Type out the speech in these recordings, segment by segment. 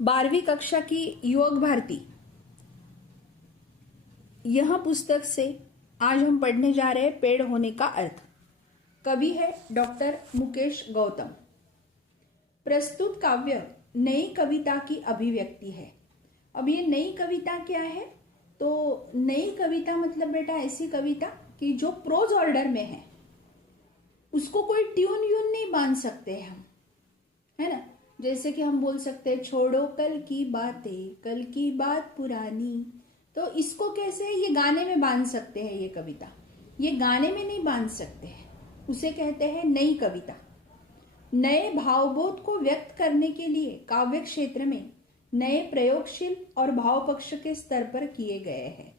12वीं कक्षा की योग भारती यह पुस्तक से आज हम पढ़ने जा रहे हैं पेड़ होने का अर्थ। कवि है डॉक्टर मुकेश गौतम। प्रस्तुत काव्य नई कविता की अभिव्यक्ति है। अब ये नई कविता क्या है? तो नई कविता मतलब बेटा ऐसी कविता कि जो प्रोज ऑर्डर में है, उसको कोई ट्यून यून नहीं बांध सकते हम, है ना। जैसे कि हम बोल सकते हैं छोड़ो कल की बातें, कल की बात पुरानी, तो इसको कैसे ये गाने में बांध सकते हैं। ये कविता ये गाने में नहीं बांध सकते हैं, उसे कहते हैं नई कविता। नए भावबोध को व्यक्त करने के लिए काव्य क्षेत्र में नए प्रयोगशील और भाव पक्ष के स्तर पर किए गए हैं।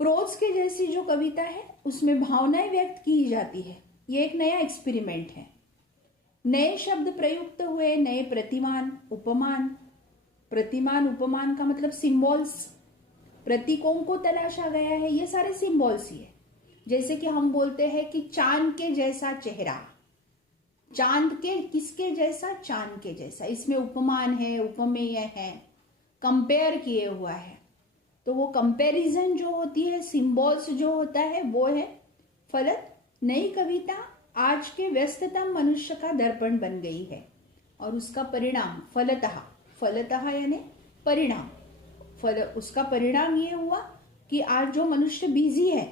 प्रोज के जैसी जो कविता है उसमें भावनाएं व्यक्त की जाती है। ये एक नया एक्सपेरिमेंट है। नए शब्द प्रयुक्त हुए, नए प्रतिमान उपमान। प्रतिमान उपमान का मतलब सिंबल्स, प्रतीकों को तलाशा गया है। ये सारे सिंबल्स ही है। जैसे कि हम बोलते हैं कि चांद के जैसा चेहरा, चांद के किसके जैसा? चांद के जैसा। इसमें उपमान है, उपमेय है, कंपेयर किए हुआ है। तो वो कंपैरिजन जो होती है, सिंबल्स जो होता है, वो है फलक। नई कविता आज के व्यस्ततम मनुष्य का दर्पण बन गई है और उसका परिणाम फलतः, फलतः यानी परिणाम, फल उसका परिणाम ये हुआ कि आज जो मनुष्य बिजी है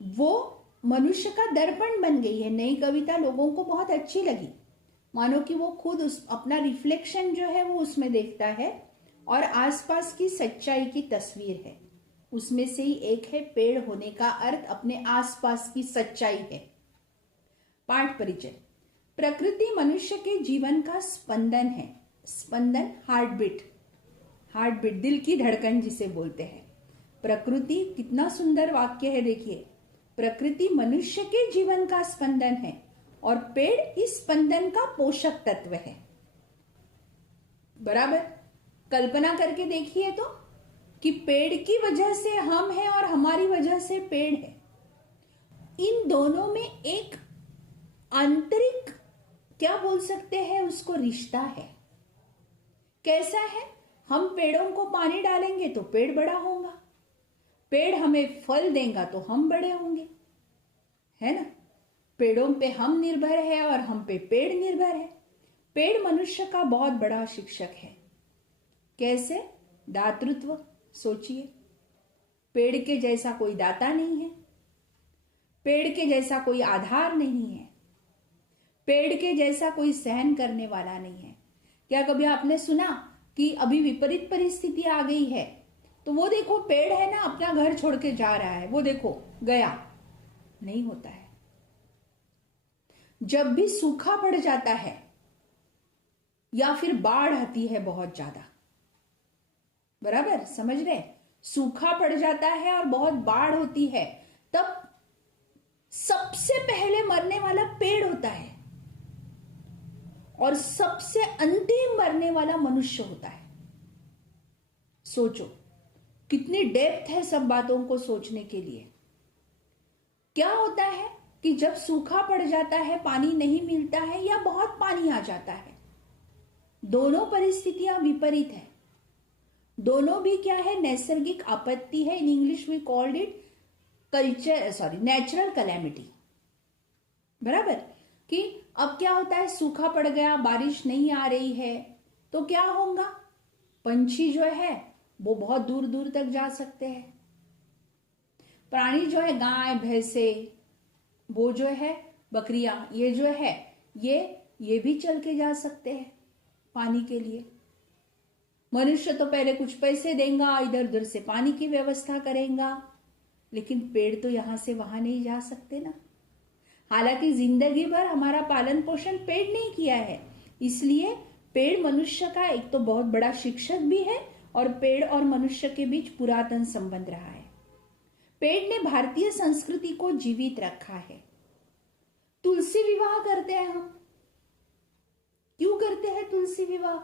वो मनुष्य का दर्पण बन गई है। नई कविता लोगों को बहुत अच्छी लगी, मानो कि वो खुद अपना रिफ्लेक्शन जो है वो उसमें देखता है और आसपास की सच्चाई की तस्वीर है। उसमें से ही एक है पेड़ होने का अर्थ अपने आसपास की सच्चाई है। पाठ परिचय। प्रकृति मनुष्य के जीवन का स्पंदन है। स्पंदन हार्ट बीट, हार्ट बीट दिल की धड़कन जिसे बोलते हैं। प्रकृति, कितना सुंदर वाक्य है, देखिए। प्रकृति मनुष्य के जीवन का स्पंदन है और पेड़ इस स्पंदन का पोषक तत्व है। बराबर। कल्पना करके देखिए तो कि पेड़ की वजह से हम हैं और हमारी वजह से पेड़ है। इन दोनों में एक आंतरिक, क्या बोल सकते हैं उसको, रिश्ता है। कैसा है? हम पेड़ों को पानी डालेंगे तो पेड़ बड़ा होगा, पेड़ हमें फल देगा तो हम बड़े होंगे, है ना। पेड़ों पे हम निर्भर है और हम पे पेड़ निर्भर है। पेड़ मनुष्य का बहुत बड़ा शिक्षक है। कैसे? दातृत्व। सोचिए, पेड़ के जैसा कोई दाता नहीं है, पेड़ के जैसा कोई आधार नहीं है, पेड़ के जैसा कोई सहन करने वाला नहीं है। क्या कभी आपने सुना कि अभी विपरीत परिस्थिति आ गई है तो वो देखो पेड़ है ना, अपना घर छोड़ के जा रहा है, वो देखो गया? नहीं होता है। जब भी सूखा पड़ जाता है या फिर बाढ़ आती है बहुत ज्यादा, बराबर समझ रहे, सूखा पड़ जाता है और बहुत बाढ़ होती है, तब सबसे पहले मरने वाला पेड़ होता है और सबसे अंतिम मरने वाला मनुष्य होता है। सोचो कितनी डेप्थ है सब बातों को सोचने के लिए। क्या होता है कि जब सूखा पड़ जाता है, पानी नहीं मिलता है या बहुत पानी आ जाता है, दोनों परिस्थितियां विपरीत है। दोनों भी क्या है? नैसर्गिक आपत्ति है। In English we called it natural calamity. बराबर। कि अब क्या होता है, सूखा पड़ गया, बारिश नहीं आ रही है, तो क्या होगा? पंछी जो है वो बहुत दूर दूर तक जा सकते हैं। प्राणी जो है, गाय भैंसे, वो जो है बकरियां, ये जो है ये भी चल के जा सकते हैं पानी के लिए। मनुष्य तो पहले कुछ पैसे देगा, इधर उधर से पानी की व्यवस्था करेगा, लेकिन पेड़ तो यहां से वहां नहीं जा सकते ना। हालांकि जिंदगी भर हमारा पालन पोषण पेड़ ने किया है, इसलिए पेड़ मनुष्य का एक तो बहुत बड़ा शिक्षक भी है और पेड़ और मनुष्य के बीच पुरातन संबंध रहा है। पेड़ ने भारतीय संस्कृति को जीवित रखा है। तुलसी विवाह करते हैं हम, क्यों करते हैं तुलसी विवाह?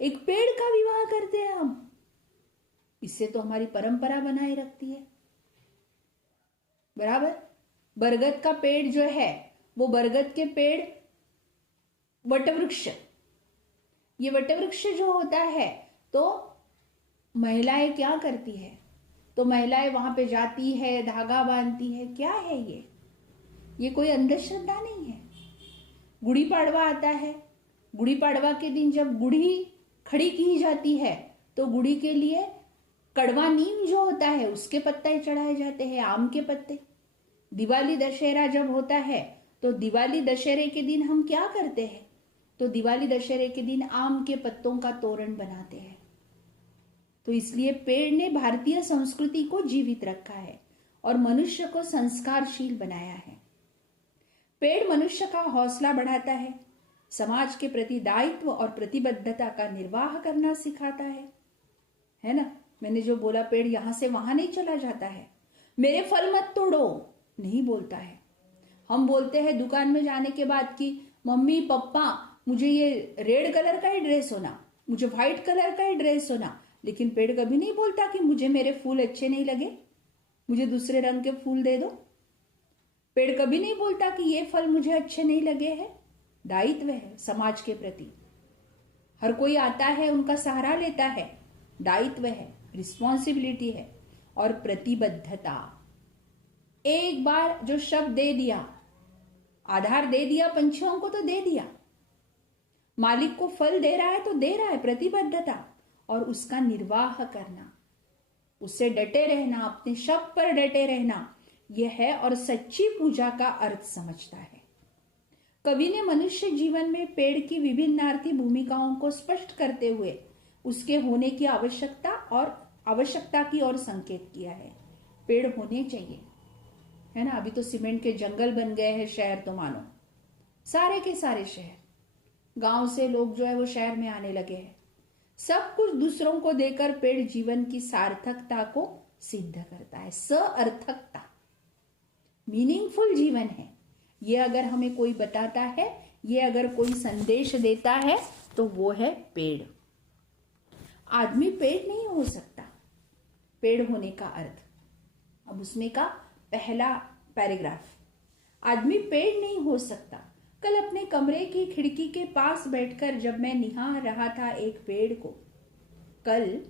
एक पेड़ का विवाह करते हैं हम, इससे तो हमारी परंपरा बनाए रखती है। बराबर। बरगद का पेड़ जो है वो बरगद के पेड़, वटवृक्ष, ये वटवृक्ष जो होता है तो महिलाएं क्या करती है, तो महिलाएं वहां पे जाती है, धागा बांधती है। क्या है ये कोई अंधश्रद्धा नहीं है। गुड़ी पाड़वा आता है, गुड़ी पाड़वा के दिन जब गुड़ी खड़ी की जाती है तो गुड़ी के लिए कड़वा नीम जो होता है उसके पत्ते चढ़ाए जाते हैं, आम के पत्ते। दिवाली दशहरा जब होता है तो दिवाली दशहरे के दिन हम क्या करते हैं, तो दिवाली दशहरे के दिन आम के पत्तों का तोरण बनाते हैं। तो इसलिए पेड़ ने भारतीय संस्कृति को जीवित रखा है और मनुष्य को संस्कारशील बनाया है। पेड़ मनुष्य का हौसला बढ़ाता है, समाज के प्रति दायित्व और प्रतिबद्धता का निर्वाह करना सिखाता है ना। मैंने जो बोला, पेड़ यहां से वहां नहीं चला जाता है, मेरे फल मत तोड़ो नहीं बोलता है। हम बोलते हैं दुकान में जाने के बाद कि मम्मी पापा मुझे ये रेड कलर का ही ड्रेस होना, मुझे व्हाइट कलर का ही ड्रेस होना, लेकिन पेड़ कभी नहीं बोलता कि मुझे मेरे फूल अच्छे नहीं लगे, मुझे दूसरे रंग के फूल दे दो। पेड़ कभी नहीं बोलता कि ये फल मुझे अच्छे नहीं लगे हैं। दायित्व है समाज के प्रति, हर कोई आता है उनका सहारा लेता है, दायित्व है, रिस्पॉन्सिबिलिटी है और प्रतिबद्धता। एक बार जो शब्द दे दिया, आधार दे दिया, पंछियों को तो दे दिया, मालिक को फल दे रहा है तो दे रहा है, प्रतिबद्धता और उसका निर्वाह करना, उससे डटे रहना, अपने शब्द पर डटे रहना, यह है और सच्ची पूजा का अर्थ समझता है। कवि ने मनुष्य जीवन में पेड़ की विभिन्नार्थी भूमिकाओं को स्पष्ट करते हुए उसके होने की आवश्यकता की ओर संकेत किया है। पेड़ होने चाहिए, है ना। अभी तो सीमेंट के जंगल बन गए हैं शहर, तो मानो सारे के सारे शहर, गांव से लोग जो है वो शहर में आने लगे हैं। सब कुछ दूसरों को देकर पेड़ जीवन की सार्थकता को सिद्ध करता है। सार्थकता, मीनिंगफुल जीवन है ये अगर हमें कोई बताता है, ये अगर कोई संदेश देता है तो वो है पेड़। आदमी पेड़ नहीं हो सकता। पेड़ होने का अर्थ, अब उसमें का पहला पैराग्राफ, आदमी पेड़ नहीं हो सकता। कल अपने कमरे की खिड़की के पास बैठकर जब मैं निहार रहा था एक पेड़ को, कल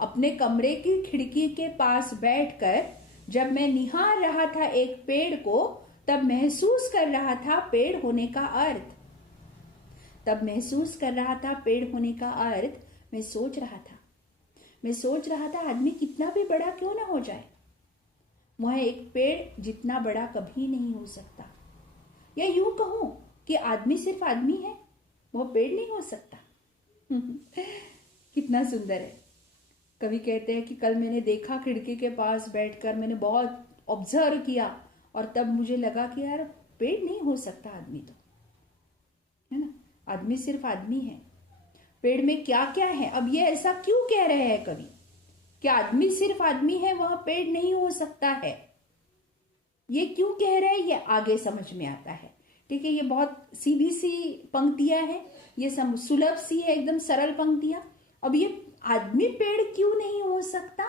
अपने कमरे की खिड़की के पास बैठकर जब मैं निहार रहा था एक पेड़ को, तब महसूस कर रहा था पेड़ होने का अर्थ। तब महसूस कर रहा था पेड़ होने का अर्थ। मैं सोच रहा था आदमी कितना भी बड़ा क्यों ना हो जाए, वह एक पेड़ जितना बड़ा कभी नहीं हो सकता। या यूं कहूं कि आदमी सिर्फ आदमी है, वह पेड़ नहीं हो सकता। कितना सुंदर है। कवि कहते हैं कि कल मैंने देखा खिड़की के पास बैठकर, मैंने बहुत ऑब्जर्व किया और तब मुझे लगा कि यार पेड़ नहीं हो सकता आदमी, तो है ना, आदमी सिर्फ आदमी है। पेड़ में क्या क्या है, अब ये ऐसा क्यों कह रहे हैं कवि कि आदमी सिर्फ आदमी है, वह पेड़ नहीं हो सकता है। ये क्यों कह रहे हैं, ये आगे समझ में आता है। ठीक है, ये बहुत सीधी सी पंक्तियां हैं, ये सुलभ सी है, एकदम सरल पंक्तियां। अब ये आदमी पेड़ क्यों नहीं हो सकता,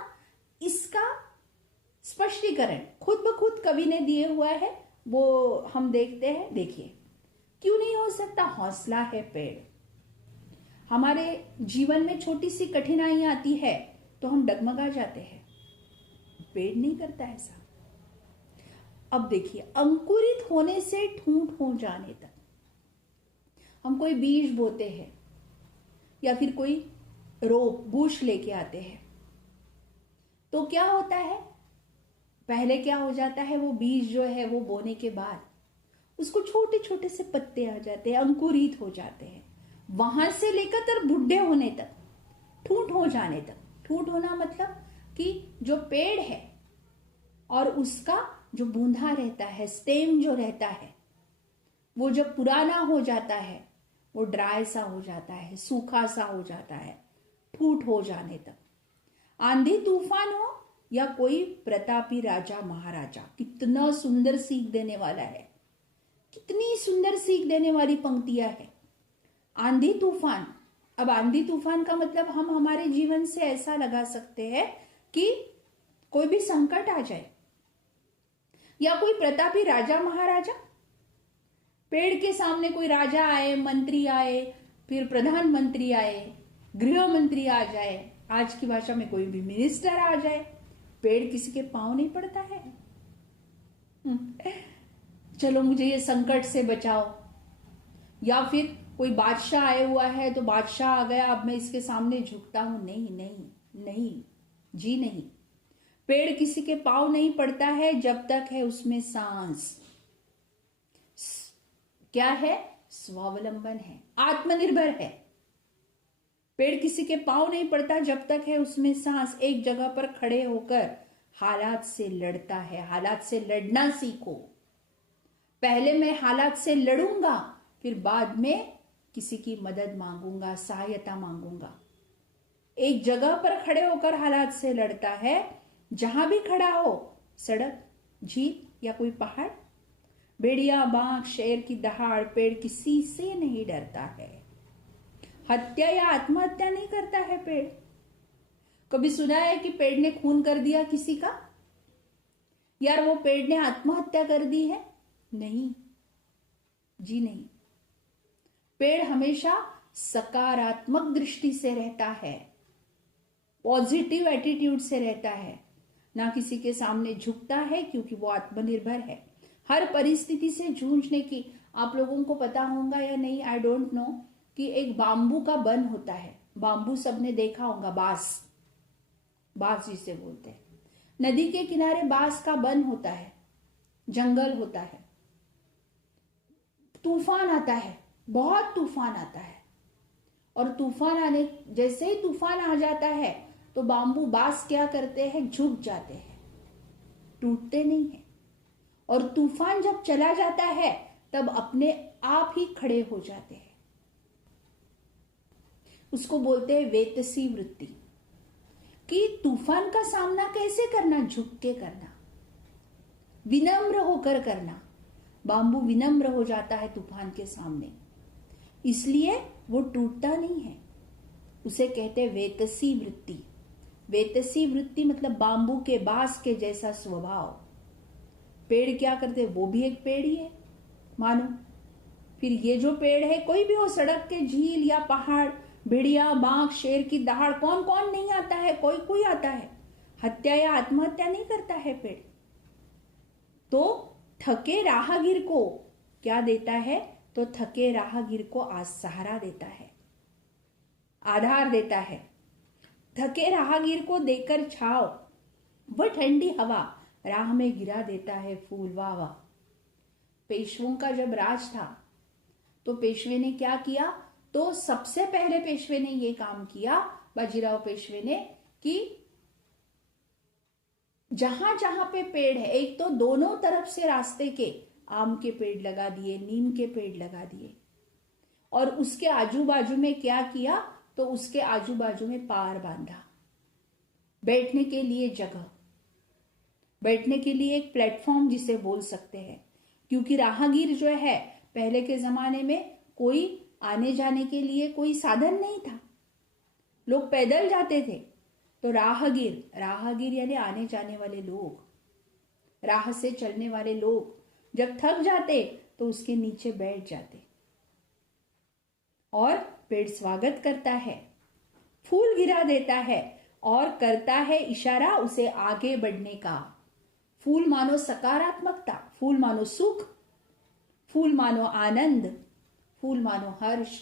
इसका स्पष्टीकरण खुद ब खुद कवि ने दिए हुआ है, वो हम देखते हैं। देखिए क्यों नहीं हो सकता, हौसला है पेड़। हमारे जीवन में छोटी सी कठिनाई आती है तो हम डगमगा जाते हैं, पेड़ नहीं करता ऐसा। अब देखिए, अंकुरित होने से ठूंठ हो जाने तक हम कोई बीज बोते हैं या फिर कोई रोप बूश लेके आते हैं, तो क्या होता है, पहले क्या हो जाता है, वो बीज जो है वो बोने के बाद उसको छोटे छोटे से पत्ते आ जाते हैं, अंकुरित हो जाते हैं। वहां से लेकर बुढ़े होने तक, ठूंठ हो जाने तक। ठूंठ होना मतलब कि जो पेड़ है और उसका जो बूंदा रहता है, स्टेम जो रहता है, वो जब पुराना हो जाता है, वो ड्राई सा हो जाता है, सूखा सा हो जाता है, ठूंठ हो जाने तक। आंधी तूफान हो या कोई प्रतापी राजा महाराजा, कितना सुंदर सीख देने वाला है, कितनी सुंदर सीख देने वाली पंक्तियां है। आंधी तूफान, अब आंधी तूफान का मतलब हम हमारे जीवन से ऐसा लगा सकते हैं कि कोई भी संकट आ जाए या कोई प्रतापी राजा महाराजा, पेड़ के सामने कोई राजा आए, मंत्री आए, फिर प्रधानमंत्री आए, गृह मंत्री आ जाए, आज की भाषा में कोई भी मिनिस्टर आ जाए, पेड़ किसी के पांव नहीं पड़ता है। चलो मुझे ये संकट से बचाओ, या फिर कोई बादशाह आया हुआ है तो बादशाह आ गया, अब मैं इसके सामने झुकता हूं। नहीं नहीं नहीं जी नहीं। पेड़ किसी के पांव नहीं पड़ता है जब तक है उसमें सांस। क्या है? स्वावलंबन है, आत्मनिर्भर है। पेड़ किसी के पांव नहीं पड़ता जब तक है उसमें सांस। एक जगह पर खड़े होकर हालात से लड़ता है। हालात से लड़ना सीखो। पहले मैं हालात से लड़ूंगा, फिर बाद में किसी की मदद मांगूंगा, सहायता मांगूंगा। एक जगह पर खड़े होकर हालात से लड़ता है, जहां भी खड़ा हो, सड़क, झील या कोई पहाड़, भेड़िया, बाघ, शेर की दहाड़, पेड़ किसी से नहीं डरता है। हत्या या आत्महत्या नहीं करता है पेड़। कभी सुना है कि पेड़ ने खून कर दिया किसी का? यार वो पेड़ ने आत्महत्या कर दी है? नहीं जी नहीं। पेड़ हमेशा सकारात्मक दृष्टि से रहता है, पॉजिटिव एटीट्यूड से रहता है, ना किसी के सामने झुकता है, क्योंकि वो आत्मनिर्भर है। हर परिस्थिति से जूझने की, आप लोगों को पता होगा या नहीं, आई डोंट नो, कि एक बांबू का वन होता है। बांबू सबने देखा होगा, बांस, बांस जिसे बोलते हैं। नदी के किनारे बांस का वन होता है, जंगल होता है। तूफान आता है, बहुत तूफान आता है, और तूफान आने, जैसे ही तूफान आ जाता है तो बांबू, बांस क्या करते हैं? झुक जाते हैं, टूटते नहीं है। और तूफान जब चला जाता है तब अपने आप ही खड़े हो जाते हैं। उसको बोलते हैं वेतसी वृत्ति, कि तूफान का सामना कैसे करना? झुक के करना, विनम्र होकर करना। बांबू विनम्र हो जाता है तूफान के सामने, इसलिए वो टूटता नहीं है। उसे कहते हैं वेतसी वृत्ति। वेतसी वृत्ति मतलब बांबू के, बांस के जैसा स्वभाव। पेड़ क्या करते? वो भी एक पेड़ ही है मानो। फिर ये जो पेड़ है, कोई भी हो, सड़क के, झील या पहाड़, भेड़िया, बाघ, शेर की दहाड़, कौन कौन नहीं आता है? कोई कोई आता है। हत्या या आत्महत्या नहीं करता है पेड़। तो थके राहगीर को क्या देता है? तो थके राहगीर को सहारा देता है, आधार देता है। थके राहगीर को देकर छाव व ठंडी हवा, राह में गिरा देता है फूल। वाह वाह। पेशवों का जब राज था तो पेशवे ने क्या किया? तो सबसे पहले पेशवे ने ये काम किया, बाजीराव पेशवे ने, कि जहां जहां पे पेड़ है, एक तो दोनों तरफ से रास्ते के आम के पेड़ लगा दिए, नीम के पेड़ लगा दिए, और उसके आजू बाजू में क्या किया? तो उसके आजू बाजू में पार बांधा, बैठने के लिए जगह, बैठने के लिए एक प्लेटफॉर्म जिसे बोल सकते हैं। क्योंकि राहगीर जो है, पहले के जमाने में कोई आने जाने के लिए कोई साधन नहीं था, लोग पैदल जाते थे। तो राहगीर, राहगीर यानी आने जाने वाले लोग, राह से चलने वाले लोग जब थक जाते तो उसके नीचे बैठ जाते, और पेड़ स्वागत करता है, फूल गिरा देता है और करता है इशारा उसे आगे बढ़ने का। फूल मानो सकारात्मकता, फूल मानो सुख, फूल मानो आनंद, फूल मानो हर्ष।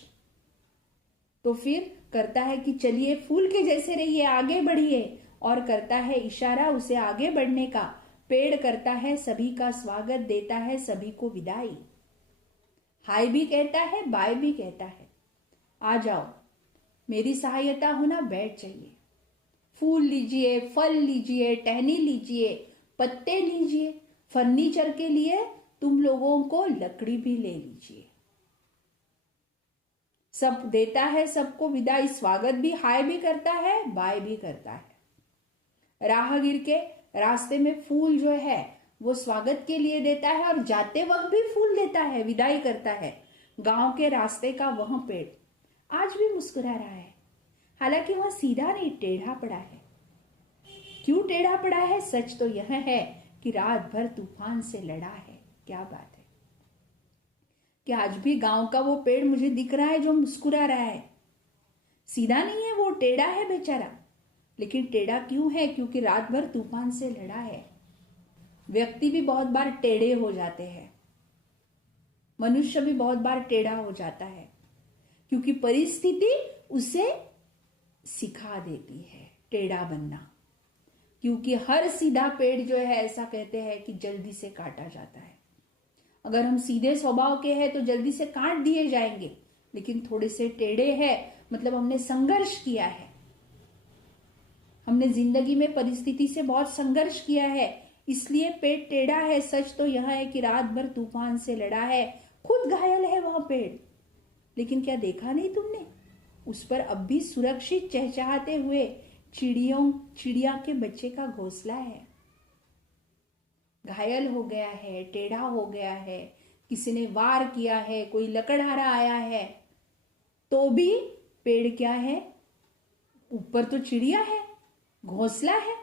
तो फिर करता है कि चलिए फूल के जैसे रहिए, आगे बढ़िए, और करता है इशारा उसे आगे बढ़ने का। पेड़ करता है सभी का स्वागत, देता है सभी को विदाई, हाय भी कहता है, बाय भी कहता है, आ जाओ, मेरी सहायता होना, बैठ जाइए, फूल लीजिए, फल लीजिए, टहनी लीजिए, पत्ते लीजिए, फर्नीचर के लिए तुम लोगों को लकड़ी भी ले लीजिए। सब देता है, सबको विदाई, स्वागत भी, हाय भी करता है, बाय भी करता है। राहगीर के रास्ते में फूल जो है वो स्वागत के लिए देता है, और जाते वक्त भी फूल देता है, विदाई करता है। गांव के रास्ते का वह पेड़ आज भी मुस्कुरा रहा है, हालांकि वह सीधा नहीं, टेढ़ा पड़ा है। क्यों टेढ़ा पड़ा है? सच तो यह है कि रात भर तूफान से लड़ा है। क्या बात है। कि आज भी गांव का वो पेड़ मुझे दिख रहा है जो मुस्कुरा रहा है। सीधा नहीं है, वो टेढ़ा है बेचारा। लेकिन टेढ़ा क्यों है? क्योंकि रात भर तूफान से लड़ा है। व्यक्ति भी बहुत बार टेढ़े हो जाते हैं, मनुष्य भी बहुत बार टेढ़ा हो जाता है, क्योंकि परिस्थिति उसे सिखा देती है टेढ़ा बनना। क्योंकि हर सीधा पेड़ जो है, ऐसा कहते हैं कि जल्दी से काटा जाता है। अगर हम सीधे स्वभाव के हैं तो जल्दी से काट दिए जाएंगे, लेकिन थोड़े से टेढ़े हैं मतलब हमने संघर्ष किया है, हमने जिंदगी में परिस्थिति से बहुत संघर्ष किया है, इसलिए पेड़ टेढ़ा है। सच तो यह है कि रात भर तूफान से लड़ा है, खुद घायल है वह पेड़, लेकिन क्या देखा नहीं तुमने? उस पर अब भी सुरक्षित चहचहाते हुए चिड़िया के बच्चे का घोंसला है। घायल हो गया है, टेढ़ा हो गया है, किसी ने वार किया है, कोई लकड़हारा आया है, तो भी पेड़ क्या है? ऊपर तो चिड़िया है, घोंसला है,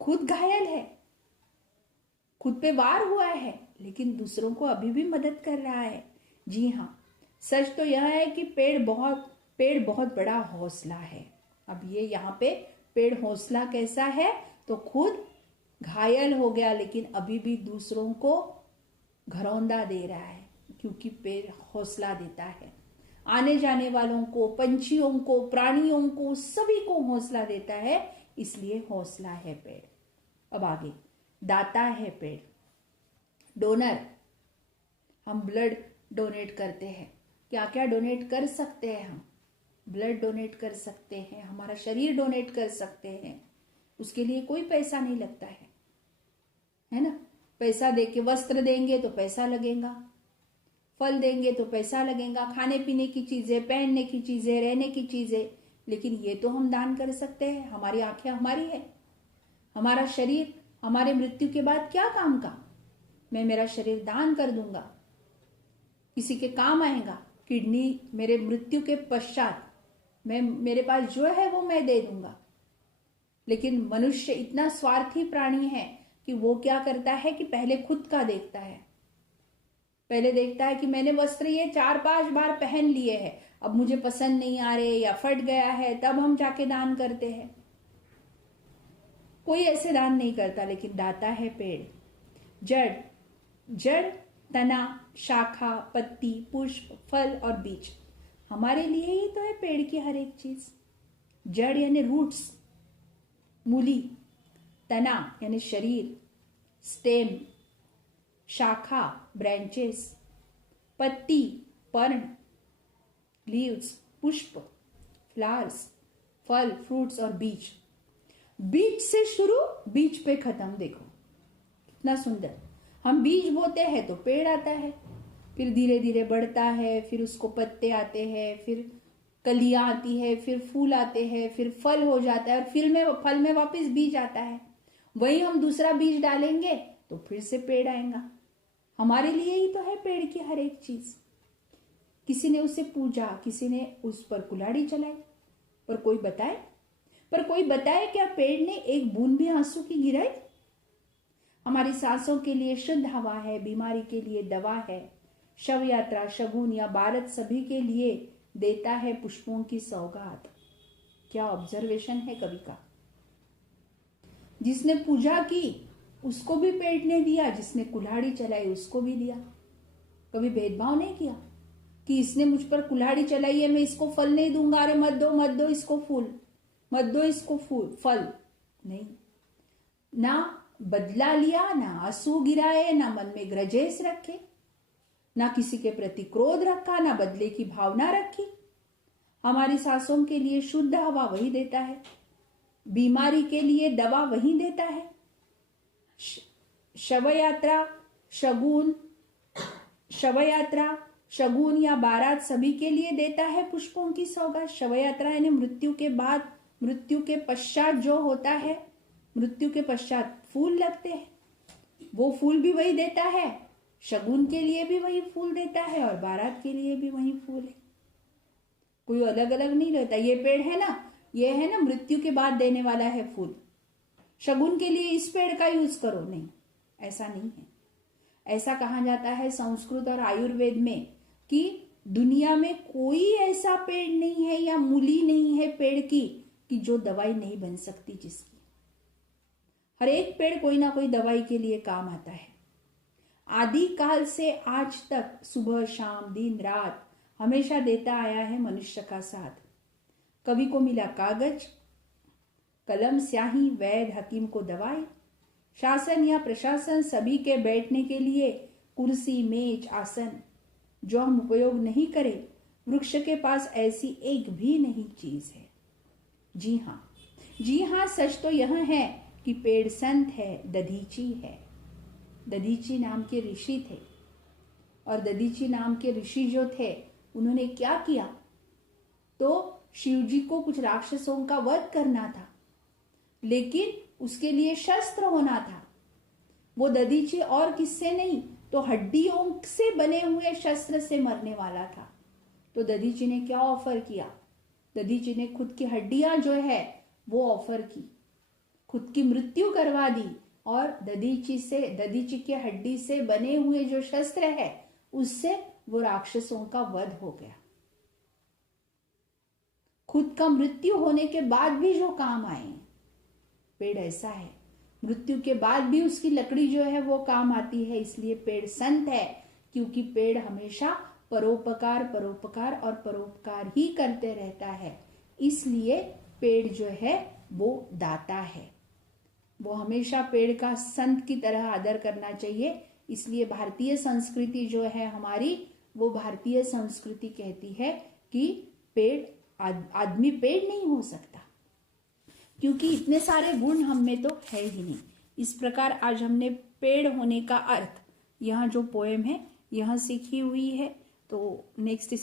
खुद घायल है, खुद पे वार हुआ है, लेकिन दूसरों को अभी भी मदद कर रहा है। जी हाँ, सच तो यह है कि पेड़ बहुत बड़ा हौसला है। अब ये यहाँ पे पेड़ हौसला कैसा है? तो खुद घायल हो गया, लेकिन अभी भी दूसरों को घरौंदा दे रहा है, क्योंकि पेड़ हौसला देता है। आने जाने वालों को, पंछियों को, प्राणियों को, सभी को हौसला देता है, इसलिए हौसला है पेड़। अब आगे, दाता है पेड़। डोनर, हम ब्लड डोनेट करते हैं। क्या क्या डोनेट कर सकते हैं हम? ब्लड डोनेट कर सकते हैं, हमारा शरीर डोनेट कर सकते हैं, उसके लिए कोई पैसा नहीं लगता है ना? पैसा देके वस्त्र देंगे तो पैसा लगेगा, फल देंगे तो पैसा लगेगा, खाने पीने की चीजें, पहनने की चीजें, रहने की चीजें, लेकिन ये तो हम दान कर सकते हैं। हमारी आंखें हमारी है, हमारा शरीर हमारे मृत्यु के बाद क्या काम का? मैं मेरा शरीर दान कर दूंगा, किसी के काम आएगा। किडनी मेरे मृत्यु के पश्चात मेरे पास जो है वो मैं दे दूंगा। लेकिन मनुष्य इतना स्वार्थी प्राणी है कि वो क्या करता है कि पहले खुद का देखता है। पहले देखता है कि मैंने वस्त्र ये 4-5 बार पहन लिए हैं, अब मुझे पसंद नहीं आ रहे या फट गया है, तब हम जाके दान करते हैं। कोई ऐसे दान नहीं करता, लेकिन दाता है पेड़। जड़, तना, शाखा, पत्ती, पुष्प, फल और बीज, हमारे लिए ही तो है पेड़ की हर एक चीज। जड़ यानी रूट्स, मूली, तना यानी शरीर, स्टेम, शाखा ब्रांचेस, पत्ती पर्ण, लीव्स पुष्प, फ्लावर्स फल फ्रूट्स और बीज। बीज से शुरू, बीज पे खत्म। देखो कितना सुंदर। हम बीज बोते हैं तो पेड़ आता है, फिर धीरे धीरे बढ़ता है, फिर उसको पत्ते आते हैं, फिर कलियां आती है, फिर फूल आते हैं, फिर फल हो जाता है, और फल में वापस बीज आता है। वही हम दूसरा बीज डालेंगे तो फिर से पेड़ आएगा। हमारे लिए ही तो है पेड़ की हर एक चीज। किसी ने उसे पूजा, किसी ने उस पर कुल्हाड़ी चलाई, पर कोई बताए क्या पेड़ ने एक बूंद भी आंसू की गिराई? हमारी सांसों के लिए शुद्ध हवा है, बीमारी के लिए दवा है, शव यात्रा, शगुन या बारत सभी के लिए देता है पुष्पों की सौगात। क्या ऑब्जर्वेशन है कवि का। जिसने पूजा की उसको भी पेड़ ने दिया, जिसने कुल्हाड़ी चलाई उसको भी दिया। कभी भेदभाव नहीं किया कि इसने मुझ पर कुल्हाड़ी चलाई है, मैं इसको फल नहीं दूंगा, अरे मत दो इसको फूल, मत दो इसको फल। नहीं, ना बदला लिया, ना आंसू गिराए, ना मन में ग्रजेश रखे, ना किसी के प्रति क्रोध रखा, ना बदले की भावना रखी। हमारी सांसों के लिए शुद्ध हवा वही देता है, बीमारी के लिए दवा वही देता है। शव यात्रा, शगुन या बारात सभी के लिए देता है पुष्पों की सौगात। शव यात्रा यानी मृत्यु के बाद, मृत्यु के पश्चात जो होता है, मृत्यु के पश्चात फूल लगते हैं, वो फूल भी वही देता है। शगुन के लिए भी वही फूल देता है और बारात के लिए भी वही फूल है, कोई अलग अलग नहीं रहता। ये पेड़ है ना, ये है ना मृत्यु के बाद देने वाला है फूल, शगुन के लिए इस पेड़ का यूज करो, नहीं, ऐसा नहीं है। ऐसा कहा जाता है संस्कृत और आयुर्वेद में कि दुनिया में कोई ऐसा पेड़ नहीं है या मूली नहीं है पेड़ की कि जो दवाई नहीं बन सकती, जिसकी हर एक पेड़ कोई ना कोई दवाई के लिए काम आता है। आदि काल से आज तक सुबह शाम दिन रात हमेशा देता आया है मनुष्य का साथ। कवि को मिला कागज कलम स्याही, वैद्य हकीम को दवाई, शासन या प्रशासन सभी के बैठने के लिए कुर्सी मेज आसन, जो हम उपयोग नहीं करें वृक्ष के पास ऐसी एक भी नहीं चीज है। जी हाँ, सच तो यह है कि पेड़ संत है, दधीची है। दधीची नाम के ऋषि थे और दधीची नाम के ऋषि जो थे उन्होंने क्या किया, तो शिव जी को कुछ राक्षसों का वध करना था, लेकिन उसके लिए शस्त्र होना था। वो दधीची और किससे नहीं तो हड्डियों से बने हुए शस्त्र से मरने वाला था। तो दधीची ने क्या ऑफर किया, दधीची ने खुद की हड्डियां जो है वो ऑफर की, खुद की मृत्यु करवा दी और दधीची के हड्डी से बने हुए जो शस्त्र है उससे वो राक्षसों का वध हो गया। खुद का मृत्यु होने के बाद भी जो काम आए। पेड़ ऐसा है, मृत्यु के बाद भी उसकी लकड़ी जो है वो काम आती है। इसलिए पेड़ संत है, क्योंकि पेड़ हमेशा परोपकार परोपकार और परोपकार ही करते रहता है। इसलिए पेड़ जो है वो दाता है, वो हमेशा पेड़ का संत की तरह आदर करना चाहिए। इसलिए भारतीय संस्कृति जो है हमारी, वो भारतीय संस्कृति कहती है कि पेड़ आदमी पेड़ नहीं हो सकता, क्योंकि इतने सारे गुण हम में तो है ही नहीं। इस प्रकार आज हमने पेड़ होने का अर्थ, यहाँ जो पोएम है यहाँ सीखी हुई है। तो नेक्स्ट